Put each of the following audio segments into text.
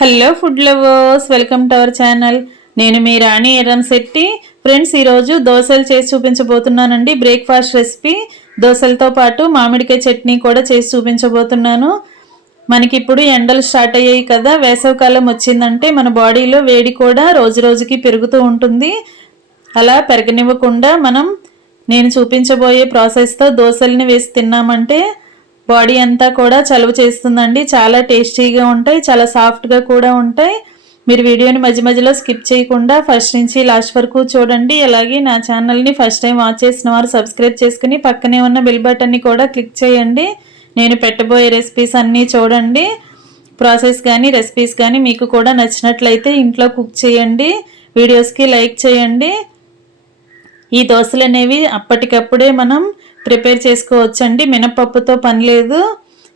Hello food lovers welcome to our channel నేను మీ Rani Erram Shetty. Friends ఈరోజు దోశలు చేసి చూపించబోతున్నానండి. బ్రేక్ఫాస్ట్ రెసిపీ దోశలతో పాటు మామిడికాయ చట్నీ కూడా చేసి చూపించబోతున్నాను. మనకి ఇప్పుడు ఎండలు స్టార్ట్ అయ్యాయి కదా. వేసవికాలం వచ్చిందంటే మన బాడీలో వేడి కూడా రోజు రోజుకి పెరుగుతూ ఉంటుంది. అలా పెరగనివ్వకుండా మనం నేను చూపించబోయే ప్రాసెస్తో దోశల్ని వేసి తిన్నామంటే బాడీ అంతా కూడా చలువ చేస్తుందండి. చాలా టేస్టీగా ఉంటాయి. చాలా సాఫ్ట్గా కూడా ఉంటాయి. మీరు వీడియోని మధ్య మధ్యలో స్కిప్ చేయకుండా ఫస్ట్ నుంచి లాస్ట్ వరకు చూడండి. అలాగే నా ఛానల్ని ఫస్ట్ టైం వాచ్ చేసిన వారు సబ్స్క్రైబ్ చేసుకుని పక్కనే ఉన్న బిల్ బటన్ని కూడా క్లిక్ చేయండి. నేను పెట్టబోయే రెసిపీస్ అన్నీ చూడండి. ప్రాసెస్ కానీ రెసిపీస్ కానీ మీకు కూడా నచ్చినట్లయితే ఇంట్లో కుక్ చేయండి. వీడియోస్కి లైక్ చేయండి. ఈ దోశలు అనేవి అప్పటికప్పుడే మనం ప్రిపేర్ చేసుకోవచ్చండి. మినపప్పుతో పని లేదు.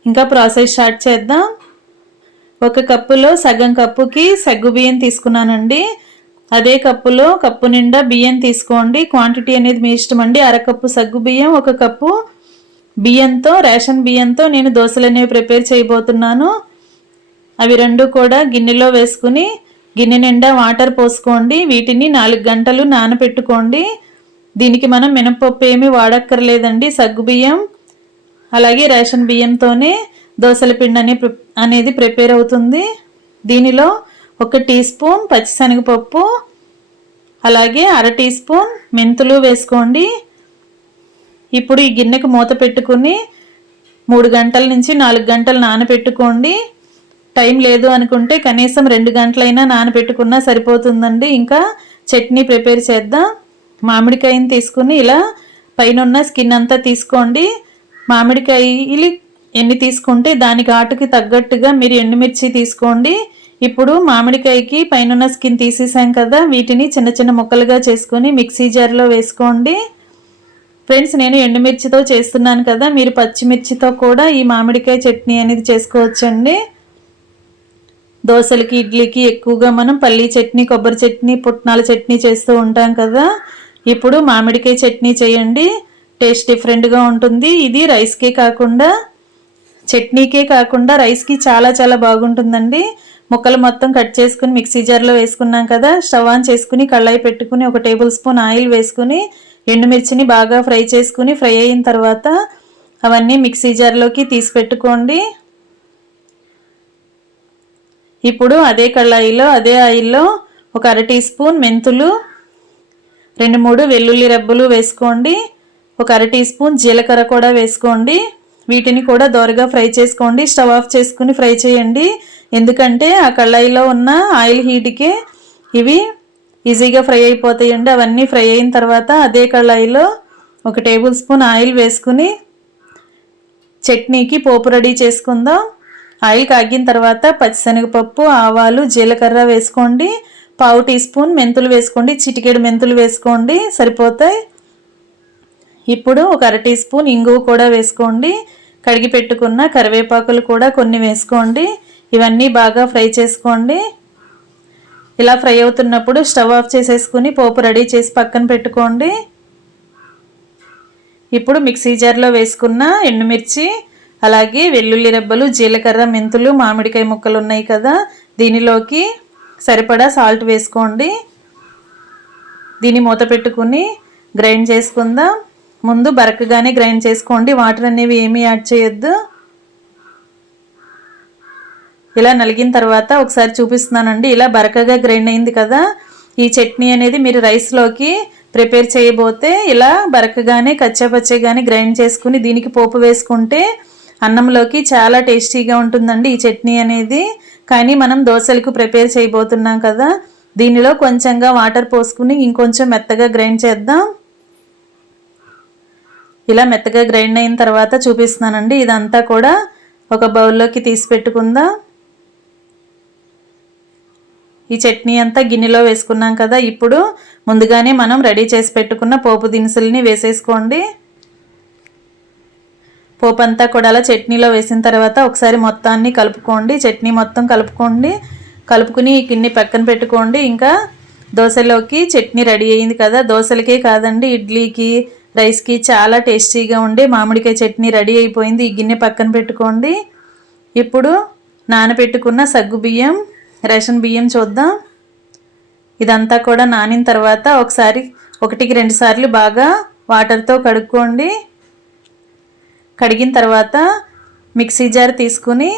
ఇంకా ప్రాసెస్ స్టార్ట్ చేద్దాం. ఒక కప్పులో సగం కప్పుకి సగ్గు బియ్యం తీసుకున్నానండి. అదే కప్పులో కప్పు నిండా బియ్యం తీసుకోండి. క్వాంటిటీ అనేది మీ ఇష్టం అండి. అరకప్పు సగ్గు బియ్యం ఒక కప్పు బియ్యంతో రేషన్ బియ్యంతో నేను దోశలు అనేవి ప్రిపేర్ చేయబోతున్నాను. అవి రెండు కూడా గిన్నెలో వేసుకుని గిన్నె నిండా వాటర్ పోసుకోండి. వీటిని నాలుగు గంటలు నానబెట్టుకోండి దీనికి మనం మినపప్పు ఏమీ వాడక్కర్లేదండి. సగ్గుబియ్యం అలాగే రేషన్ బియ్యంతోనే దోశల పిండి అనే అనేది ప్రిపేర్ అవుతుంది. దీనిలో ఒక టీ స్పూన్ పచ్చిశనగపప్పు అలాగే అర టీ స్పూన్ మెంతులు వేసుకోండి. ఇప్పుడు ఈ గిన్నెకు మూత పెట్టుకుని మూడు గంటల నుంచి నాలుగు గంటలు నానబెట్టుకోండి టైం లేదు అనుకుంటే కనీసం రెండు గంటలైనా నానబెట్టుకున్నా సరిపోతుందండి. ఇంకా చట్నీ ప్రిపేర్ చేద్దాం. మామిడికాయని తీసుకుని ఇలా పైన ఉన్న స్కిన్ అంతా తీసుకోండి. మామిడికాయలు ఎన్ని తీసుకుంటే దాని ఘాటుకి తగ్గట్టుగా మీరు ఎండుమిర్చి తీసుకోండి. ఇప్పుడు మామిడికాయకి పైన స్కిన్ తీసేసాం కదా వీటిని చిన్న చిన్న ముక్కలుగా చేసుకొని మిక్సీ జార్లో వేసుకోండి. ఫ్రెండ్స్ నేను ఎండుమిర్చితో చేస్తున్నాను కదా మీరు పచ్చిమిర్చితో కూడా ఈ మామిడికాయ చట్నీ అనేది చేసుకోవచ్చండి. దోశలకి ఇడ్లీకి ఎక్కువగా మనం పల్లీ చట్నీ కొబ్బరి చట్నీ పుట్నాల చట్నీ చేస్తూ ఉంటాం కదా. ఇప్పుడు మామిడికాయ చట్నీ చేయండి. టేస్ట్ డిఫరెంట్గా ఉంటుంది. ఇది రైస్కే కాకుండా చట్నీకే కాకుండా రైస్కి చాలా చాలా బాగుంటుందండి. ముక్కలు మొత్తం కట్ చేసుకుని మిక్సీ జార్లో వేసుకున్నాం కదా స్టవ్ ఆన్ చేసుకుని కళ్ళాయి పెట్టుకుని ఒక టేబుల్ స్పూన్ ఆయిల్ వేసుకుని ఎండుమిర్చిని బాగా ఫ్రై చేసుకుని ఫ్రై అయిన తర్వాత అవన్నీ మిక్సీ జార్లోకి తీసి పెట్టుకోండి. ఇప్పుడు అదే కళాయిలో అదే ఆయిల్లో ఒక అర టీ స్పూన్ మెంతులు రెండు మూడు వెల్లుల్లి రెబ్బలు వేసుకోండి. ఒక అర టీ స్పూన్ జీలకర్ర కూడా వేసుకోండి. వీటిని కూడా దోరగా ఫ్రై చేసుకోండి. స్టవ్ ఆఫ్ చేసుకుని ఫ్రై చేయండి. ఎందుకంటే ఆ కళాయిలో ఉన్న ఆయిల్ హీట్కి ఇవి ఈజీగా ఫ్రై అయిపోతాయండి. అవన్నీ ఫ్రై అయిన తర్వాత అదే కళాయిలో ఒక టేబుల్ స్పూన్ ఆయిల్ వేసుకుని చట్నీకి పోపు రెడీ చేసుకుందాం. ఆయిల్ కాగిన తర్వాత పచ్చిశనగపప్పు ఆవాలు జీలకర్ర వేసుకోండి. పావు టీ స్పూన్ మెంతులు వేసుకోండి. చిటికెడు మెంతులు వేసుకోండి. సరిపోతాయి. ఇప్పుడు ఒక అర టీ స్పూన్ ఇంగువ కూడా వేసుకోండి. కడిగి పెట్టుకున్న కరివేపాకులు కూడా కొన్ని వేసుకోండి. ఇవన్నీ బాగా ఫ్రై చేసుకోండి. ఇలా ఫ్రై అవుతున్నప్పుడు స్టవ్ ఆఫ్ చేసేసుకుని పోపు రెడీ చేసి పక్కన పెట్టుకోండి. ఇప్పుడు మిక్సీ జార్లో వేసుకున్న ఎండుమిర్చి అలాగే వెల్లుల్లి రెబ్బలు జీలకర్ర మెంతులు మామిడికాయ ముక్కలు ఉన్నాయి కదా దీనిలోకి సరిపడా సాల్ట్ వేసుకోండి. దీన్ని మూత పెట్టుకుని గ్రైండ్ చేసుకుందాం. ముందు బరకగానే గ్రైండ్ చేసుకోండి. వాటర్ అనేవి ఏమీ యాడ్ చేయొద్దు. ఇలా నలిగిన తర్వాత ఒకసారి చూపిస్తున్నానండి. ఇలా బరకగా గ్రైండ్ అయింది కదా ఈ చట్నీ అనేది మీరు రైస్లోకి ప్రిపేర్ చేయబోతే ఇలా బరకగానే కచ్చాపచ్చగానే గ్రైండ్ చేసుకుని దీనికి పోపు వేసుకుంటే అన్నంలోకి చాలా టేస్టీగా ఉంటుందండి ఈ చట్నీ అనేది. కానీ మనం దోశలకు ప్రిపేర్ చేయబోతున్నాం కదా. దీనిలో కొంచెంగా వాటర్ పోసుకుని ఇంకొంచెం మెత్తగా గ్రైండ్ చేద్దాం. ఇలా మెత్తగా గ్రైండ్ అయిన తర్వాత చూపిస్తున్నానండి. ఇదంతా కూడా ఒక బౌల్లోకి తీసి పెట్టుకుందాం. ఈ చట్నీ అంతా గిన్నెలో వేసుకున్నాం కదా. ఇప్పుడు ముందుగానే మనం రెడీ చేసి పెట్టుకున్న పోపు దినుసుల్ని వేసేసుకోండి. పోపు అంతా కూడా అలా చట్నీలో వేసిన తర్వాత ఒకసారి మొత్తాన్ని కలుపుకోండి. చట్నీ మొత్తం కలుపుకోండి. కలుపుకుని ఈ గిన్నె పక్కన పెట్టుకోండి. ఇంకా దోశలోకి చట్నీ రెడీ అయింది కదా. దోశలకే కాదండి ఇడ్లీకి రైస్కి చాలా టేస్టీగా ఉండే మామిడికాయ చట్నీ రెడీ అయిపోయింది. ఈ గిన్నె పక్కన పెట్టుకోండి. ఇప్పుడు నానబెట్టుకున్న సగ్గు బియ్యం రేషన్ బియ్యం చూద్దాం. ఇదంతా కూడా నానిన తర్వాత ఒకసారి ఒకటికి రెండు సార్లు బాగా వాటర్తో కడుక్కోండి. కడిగిన తర్వాత మిక్సీ జార్ తీసుకుని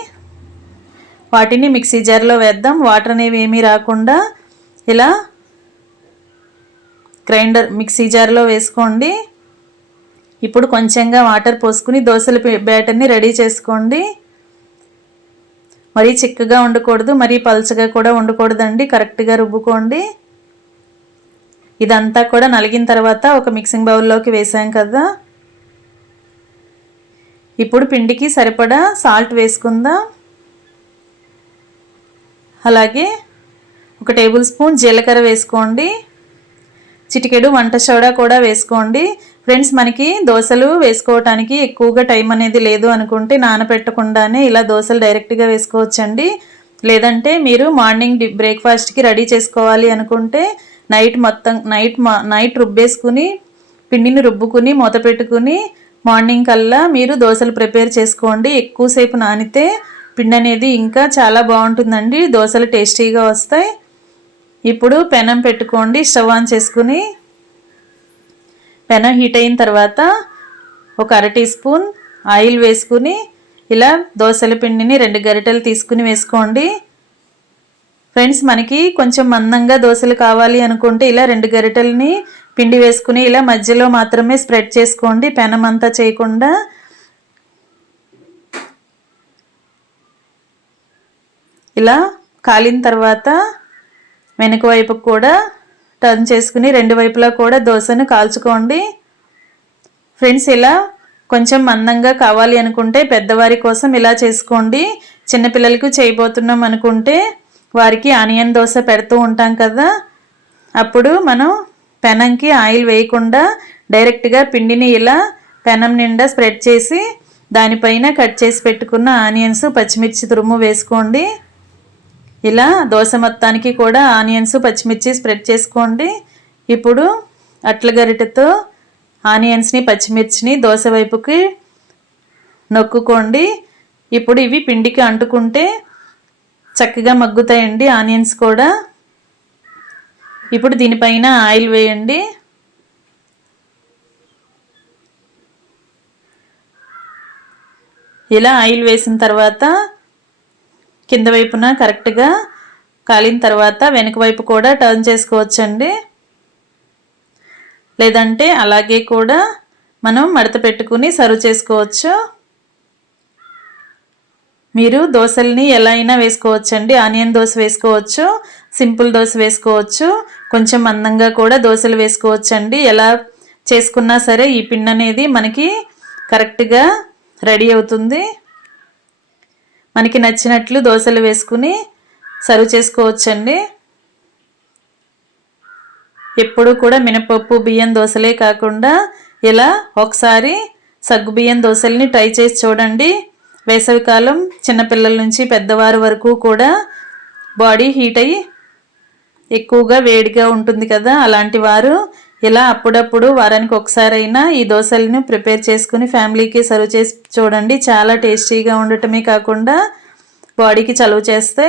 వాటిని మిక్సీ జార్లో వేద్దాం. వాటర్ అనేవి ఏమీ రాకుండా ఇలా గ్రైండర్ మిక్సీ జార్లో వేసుకోండి. ఇప్పుడు కొంచెంగా వాటర్ పోసుకుని దోశల బ్యాటర్ని రెడీ చేసుకోండి. మరీ చిక్కగా ఉండకూడదు మరీ పల్చగా కూడా ఉండకూడదండి. కరెక్ట్గా రుబ్బుకోండి. ఇదంతా కూడా నలిగిన తర్వాత ఒక మిక్సింగ్ బౌల్లోకి వేసాం కదా. ఇప్పుడు పిండికి సరిపడా సాల్ట్ వేసుకుందాం. అలాగే ఒక టేబుల్ స్పూన్ జీలకర్ర వేసుకోండి. చిటికెడు వంట సోడా కూడా వేసుకోండి. ఫ్రెండ్స్ మనకి దోశలు వేసుకోవటానికి ఎక్కువగా టైం అనేది లేదు అనుకుంటే నానబెట్టకుండానే ఇలా దోశలు డైరెక్ట్గా వేసుకోవచ్చండి. లేదంటే మీరు మార్నింగ్ బ్రేక్ఫాస్ట్కి రెడీ చేసుకోవాలి అనుకుంటే నైట్ మొత్తం నైట్ నైట్ రుబ్బేసుకుని పిండిని రుబ్బుకుని మూత పెట్టుకుని మార్నింగ్ కల్లా మీరు దోశలు ప్రిపేర్ చేసుకోండి. ఎక్కువసేపు నానితే పిండి అనేది ఇంకా చాలా బాగుంటుందండి. దోశలు టేస్టీగా వస్తాయి. ఇప్పుడు పెనం పెట్టుకోండి. స్టవ్ ఆన్ చేసుకుని పెనం హీట్ అయిన తర్వాత ఒక అర టీ స్పూన్ ఆయిల్ వేసుకుని ఇలా దోశల పిండిని రెండు గరిటెలు తీసుకుని వేసుకోండి. ఫ్రెండ్స్ మనకి కొంచెం మందంగా దోశలు కావాలి అనుకుంటే ఇలా రెండు గరిటెలని పిండి వేసుకుని ఇలా మధ్యలో మాత్రమే స్ప్రెడ్ చేసుకోండి. పెనం అంతా చేయకుండా ఇలా కాలిన తర్వాత వెనుక వైపుకు కూడా టర్న్ చేసుకుని రెండు వైపులా కూడా దోశను కాల్చుకోండి. ఫ్రెండ్స్ ఇలా కొంచెం మందంగా కావాలి అనుకుంటే పెద్దవారి కోసం ఇలా చేసుకోండి. చిన్నపిల్లలకు చేయబోతున్నాం అనుకుంటే వారికి ఆనియన్ దోశ పెడుతూ ఉంటాం కదా. అప్పుడు మనం పెనంకి ఆయిల్ వేయకుండా డైరెక్ట్గా పిండిని ఇలా పెనం నిండా స్ప్రెడ్ చేసి దానిపైన కట్ చేసి పెట్టుకున్న ఆనియన్స్ పచ్చిమిర్చి తురుము వేసుకోండి. ఇలా దోశ మొత్తానికి కూడా ఆనియన్స్ పచ్చిమిర్చి స్ప్రెడ్ చేసుకోండి. ఇప్పుడు అట్ల గరిటెతో ఆనియన్స్ని పచ్చిమిర్చిని దోశ వైపుకి నొక్కుకోండి. ఇప్పుడు ఇవి పిండికి అంటుకుంటే చక్కగా మగ్గుతాయండి ఆనియన్స్ కూడా. ఇప్పుడు దీనిపైన ఆయిల్ వేయండి. ఇలా ఆయిల్ వేసిన తర్వాత కింద వైపున కరెక్ట్గా కాలిన తర్వాత వెనుక వైపు కూడా టర్న్ చేసుకోవచ్చండి. లేదంటే అలాగే కూడా మనం మడత పెట్టుకుని సర్వ్ చేసుకోవచ్చు. మీరు దోశల్ని ఎలా అయినా వేసుకోవచ్చండి. ఆనియన్ దోశ వేసుకోవచ్చు సింపుల్ దోశ వేసుకోవచ్చు. కొంచెం మందంగా కూడా దోశలు వేసుకోవచ్చండి. ఎలా చేసుకున్నా సరే ఈ పిండి అనేది మనకి కరెక్ట్గా రెడీ అవుతుంది. మనకి నచ్చినట్లు దోశలు వేసుకుని సర్వ్ చేసుకోవచ్చండి. ఎప్పుడు కూడా మినపప్పు బియ్యం దోశలే కాకుండా ఇలా ఒకసారి సగ్గు బియ్యం దోశల్ని ట్రై చేసి చూడండి. వేసవికాలం చిన్నపిల్లల నుంచి పెద్దవారి వరకు కూడా బాడీ హీట్ అయ్యి ఎక్కువగా వేడిగా ఉంటుంది కదా అలాంటి వారు ఇలా అప్పుడప్పుడు వారానికి ఒకసారైనా ఈ దోశలను ప్రిపేర్ చేసుకుని ఫ్యామిలీకి సర్వ్ చేసి చూడండి. చాలా టేస్టీగా ఉండటమే కాకుండా బాడీకి చలువ చేస్తే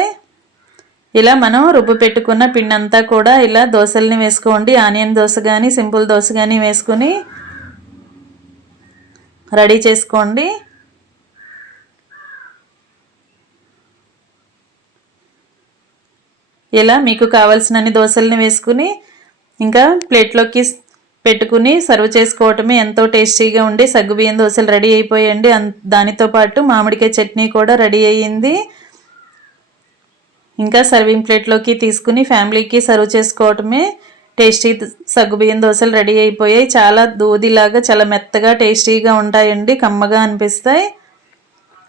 ఇలా మనం రుబ్బు పెట్టుకున్న పిండి అంతా కూడా ఇలా దోశల్ని వేసుకోండి. ఆనియన్ దోశ కానీ సింపుల్ దోశ కానీ వేసుకొని రెడీ చేసుకోండి. ఇలా మీకు కావాల్సినన్ని దోశల్ని వేసుకుని ఇంకా ప్లేట్లోకి పెట్టుకుని సర్వ్ చేసుకోవటమే ఎంతో టేస్టీగా ఉండి సగ్గుబియ్యం దోశలు రెడీ అయిపోయండి. దానితో పాటు మామిడికాయ చట్నీ కూడా రెడీ అయ్యింది. ఇంకా సర్వింగ్ ప్లేట్లోకి తీసుకుని ఫ్యామిలీకి సర్వ్ చేసుకోవటమే టేస్టీ సగ్గుబియ్యం దోశలు రెడీ అయిపోయాయి. చాలా దూదిలాగా చాలా మెత్తగా టేస్టీగా ఉంటాయండి. కమ్మగా అనిపిస్తాయి.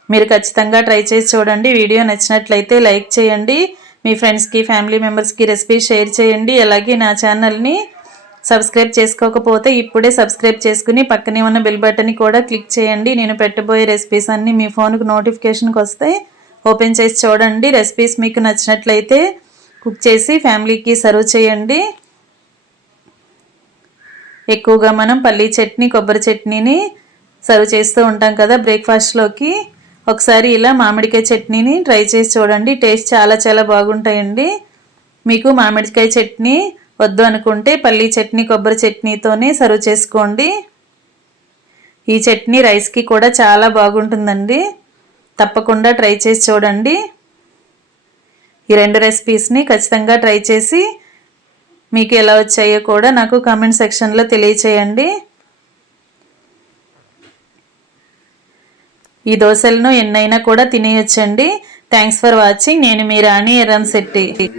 మీరు ఖచ్చితంగా ట్రై చేసి చూడండి. వీడియో నచ్చినట్లయితే లైక్ చేయండి. మీ ఫ్రెండ్స్కి ఫ్యామిలీ మెంబర్స్కి రెసిపీ షేర్ చేయండి. అలాగే నా ఛానల్ని సబ్స్క్రైబ్ చేసుకోకపోతే ఇప్పుడే సబ్స్క్రైబ్ చేసుకుని పక్కనే ఉన్న బెల్ బటన్ని కూడా క్లిక్ చేయండి. నేను పెట్టబోయే రెసిపీస్ అన్నీ మీ ఫోన్కి నోటిఫికేషన్కి వస్తాయి ఓపెన్ చేసి చూడండి. రెసిపీస్ మీకు నచ్చినట్లయితే కుక్ చేసి ఫ్యామిలీకి సర్వ్ చేయండి. ఎక్కువగా మనం పల్లీ చట్నీ కొబ్బరి చట్నీని సర్వ్ చేస్తూ ఉంటాం కదా బ్రేక్ఫాస్ట్లోకి ఒకసారి ఇలా మామిడికాయ చట్నీని ట్రై చేసి చూడండి. టేస్ట్ చాలా చాలా బాగుంటాయండి. మీకు మామిడికాయ చట్నీ వద్దు అనుకుంటే పల్లీ చట్నీ కొబ్బరి చట్నీతోనే సర్వ్ చేసుకోండి. ఈ చట్నీ రైస్కి కూడా చాలా బాగుంటుందండి. తప్పకుండా ట్రై చేసి చూడండి. ఈ రెండు రెసిపీస్ని ఖచ్చితంగా ట్రై చేసి మీకు ఎలా వచ్చాయో కూడా నాకు కామెంట్ సెక్షన్లో తెలియచేయండి. ఈ దోశలను ఎన్నైనా కూడా తినేయొచ్చండి. థ్యాంక్స్ ఫర్ వాచింగ్ నేను మీ రాణి ఎర్రం శెట్టి.